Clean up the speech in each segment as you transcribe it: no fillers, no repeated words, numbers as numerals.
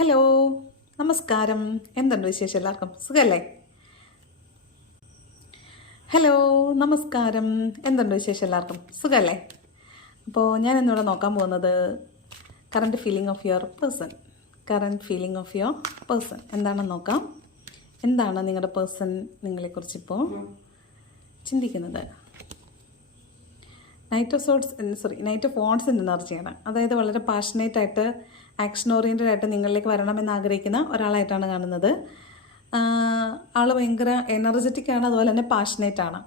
Hello, നമസ്കാരം. എന്തുണ്ട് വിശേഷം? എല്ലാവർക്കും സുഖമല്ലേ? ഹലോ, നമസ്കാരം. എന്തുണ്ട് വിശേഷം? എല്ലാവർക്കും സുഖമല്ലേ? അപ്പോൾ ഞാൻ ഇന്നിവിടെ നോക്കാൻ പോകുന്നത് current feeling of your person. എന്താണെന്ന് നോക്കാം. എന്താണ് നിങ്ങളുടെ പേഴ്സൺ നിങ്ങളെക്കുറിച്ചിപ്പോൾ ചിന്തിക്കുന്നത്? നൈറ്റ് ഓഫ് വാണ്ട്സിൻ്റെ എനർജിയാണ്. അതായത് വളരെ പാഷനേറ്റ് ആയിട്ട്, ആക്ഷൻ ഓറിയൻറ്റഡ് ആയിട്ട് നിങ്ങളിലേക്ക് വരണമെന്ന് ആഗ്രഹിക്കുന്ന ഒരാളായിട്ടാണ് കാണുന്നത്. ആൾ ഭയങ്കര എനർജറ്റിക് ആണ്, അതുപോലെ തന്നെ പാഷനേറ്റ് ആണ്.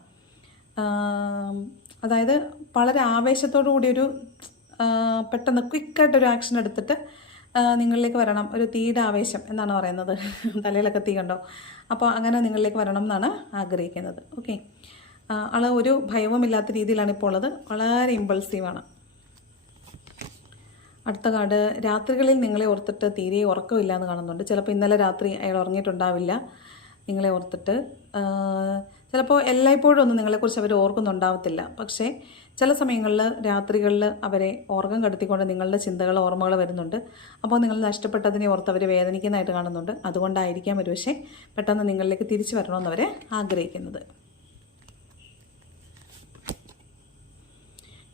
അതായത് വളരെ ആവേശത്തോടു കൂടിയൊരു പെട്ടെന്ന് ക്വിക്കായിട്ടൊരു ആക്ഷൻ എടുത്തിട്ട് നിങ്ങളിലേക്ക് വരണം. ഒരു തീയുടെ ആവേശം എന്നാണ് പറയുന്നത്. തലയിലൊക്കെ തീ കണ്ടോ? അപ്പോൾ അങ്ങനെ നിങ്ങളിലേക്ക് വരണം എന്നാണ് ആഗ്രഹിക്കുന്നത്. ഓക്കെ, ആൾ ഒരു ഭയവുമില്ലാത്ത രീതിയിലാണ് ഇപ്പോൾ ഉള്ളത്. വളരെ ഇമ്പൾസീവാണ്. അടുത്ത കാർഡ്, രാത്രികളിൽ നിങ്ങളെ ഓർത്തിട്ട് തീരെ ഉറക്കമില്ല എന്ന് കാണുന്നുണ്ട്. ചിലപ്പോൾ ഇന്നലെ രാത്രി അയാൾ ഉറങ്ങിയിട്ടുണ്ടാവില്ല നിങ്ങളെ ഓർത്തിട്ട്. ചിലപ്പോൾ എല്ലായ്പ്പോഴും ഒന്നും നിങ്ങളെക്കുറിച്ച് അവർ ഓർക്കുന്നുണ്ടാവത്തില്ല. പക്ഷേ ചില സമയങ്ങളിൽ രാത്രികളിൽ അവരെ ഉറക്കം കടത്തിക്കൊണ്ട് നിങ്ങളുടെ ചിന്തകൾ, ഓർമ്മകൾ വരുന്നുണ്ട്. അപ്പോൾ നിങ്ങൾ നഷ്ടപ്പെട്ടതിനെ ഓർത്ത് അവർ വേദനിക്കുന്നതായിട്ട് കാണുന്നുണ്ട്. അതുകൊണ്ടായിരിക്കാം ഒരു പക്ഷേ പെട്ടെന്ന് നിങ്ങളിലേക്ക് തിരിച്ചു വരണമെന്ന് അവർ ആഗ്രഹിക്കുന്നത്.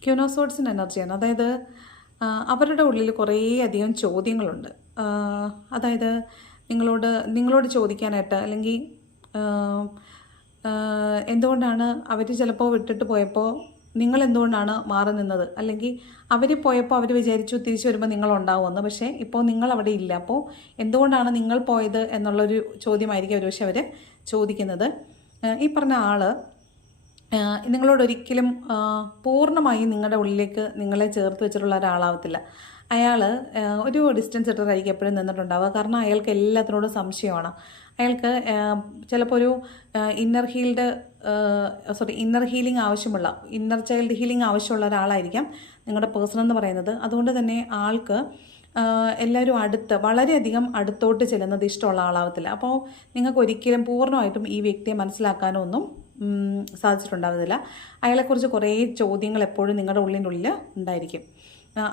ക്യൂൻ ഓഫ് സോർഡ്സിൻ്റെ എനർജിയാണ്. അതായത് അവരുടെ ഉള്ളിൽ കുറേ അധികം ചോദ്യങ്ങളുണ്ട്. അതായത് നിങ്ങളോട് ചോദിക്കാനായിട്ട്, അല്ലെങ്കിൽ എന്തുകൊണ്ടാണ് അവർ ചിലപ്പോൾ വിട്ടിട്ട് പോയപ്പോൾ നിങ്ങൾ എന്തുകൊണ്ടാണ് മാറി നിന്നത്, അല്ലെങ്കിൽ അവർ പോയപ്പോൾ അവർ വിചാരിച്ചു തിരിച്ചു വരുമ്പോൾ നിങ്ങളുണ്ടാവുമെന്ന്. പക്ഷേ ഇപ്പോൾ നിങ്ങൾ അവിടെ ഇല്ല. അപ്പോൾ എന്തുകൊണ്ടാണ് നിങ്ങൾ പോയത് എന്നുള്ളൊരു ചോദ്യമായിരിക്കും ഒരു പക്ഷേ അവർ ചോദിക്കുന്നത്. ഈ പറഞ്ഞ ആൾ നിങ്ങളോടൊരിക്കലും പൂർണ്ണമായും നിങ്ങളുടെ ഉള്ളിലേക്ക് നിങ്ങളെ ചേർത്ത് വെച്ചിട്ടുള്ള ഒരാളാവത്തില്ല. അയാൾ ഒരു ഡിസ്റ്റൻസ് ഇട്ടതായിരിക്കും എപ്പോഴും നിന്നിട്ടുണ്ടാവുക. കാരണം അയാൾക്ക് എല്ലാത്തിനോടും സംശയമാണ്. അയാൾക്ക് ചിലപ്പോൾ ഒരു ഇന്നർ ചൈൽഡ് ഹീലിംഗ് ആവശ്യമുള്ള ഒരാളായിരിക്കാം നിങ്ങളുടെ പേഴ്സൺ എന്ന് പറയുന്നത്. അതുകൊണ്ട് തന്നെ ആൾക്ക് എല്ലാവരും വളരെയധികം അടുത്തോട്ട് ചെല്ലുന്നത് ഇഷ്ടമുള്ള ആളാവത്തില്ല. അപ്പോൾ നിങ്ങൾക്ക് ഒരിക്കലും പൂർണ്ണമായിട്ടും ഈ വ്യക്തിയെ മനസ്സിലാക്കാനോ ഒന്നും സാധിച്ചിട്ടുണ്ടാവുന്നില്ല. അയാളെക്കുറിച്ച് കുറേ ചോദ്യങ്ങൾ എപ്പോഴും നിങ്ങളുടെ ഉള്ളിൽ ഉണ്ടായിരിക്കും.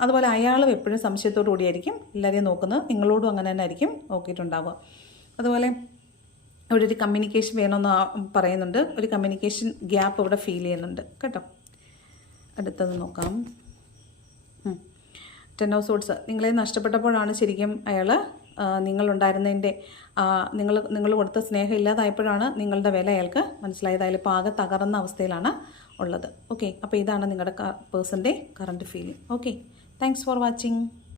അതുപോലെ അയാളും എപ്പോഴും സംശയത്തോടു കൂടിയായിരിക്കും എല്ലാവരെയും നോക്കുന്നത്. നിങ്ങളോടും അങ്ങനെ തന്നെ ആയിരിക്കും നോക്കിയിട്ടുണ്ടാവുക. അതുപോലെ ഇവിടെ ഒരു കമ്മ്യൂണിക്കേഷൻ വേണമെന്ന് പറയുന്നുണ്ട്. ഒരു കമ്മ്യൂണിക്കേഷൻ ഗ്യാപ്പ് ഇവിടെ ഫീൽ ചെയ്യുന്നുണ്ട് കേട്ടോ. അടുത്തത് നോക്കാം. 10 ഓഫ് സോർഡ്സ്. നിങ്ങളെ നഷ്ടപ്പെട്ടപ്പോഴാണ് ശരിക്കും അയാൾ നിങ്ങളുണ്ടായിരുന്നതിൻ്റെ നിങ്ങൾ കൊടുത്ത സ്നേഹം ഇല്ലാതായപ്പോഴാണ് നിങ്ങളുടെ വില അയാൾക്ക് മനസ്സിലായത്. അയാളിപ്പോൾ ആകെ തകർന്ന അവസ്ഥയിലാണ് ഉള്ളത്. ഓക്കെ, അപ്പോൾ ഇതാണ് നിങ്ങളുടെ പേഴ്സൻ്റെ current feeling. Okay, thanks for watching.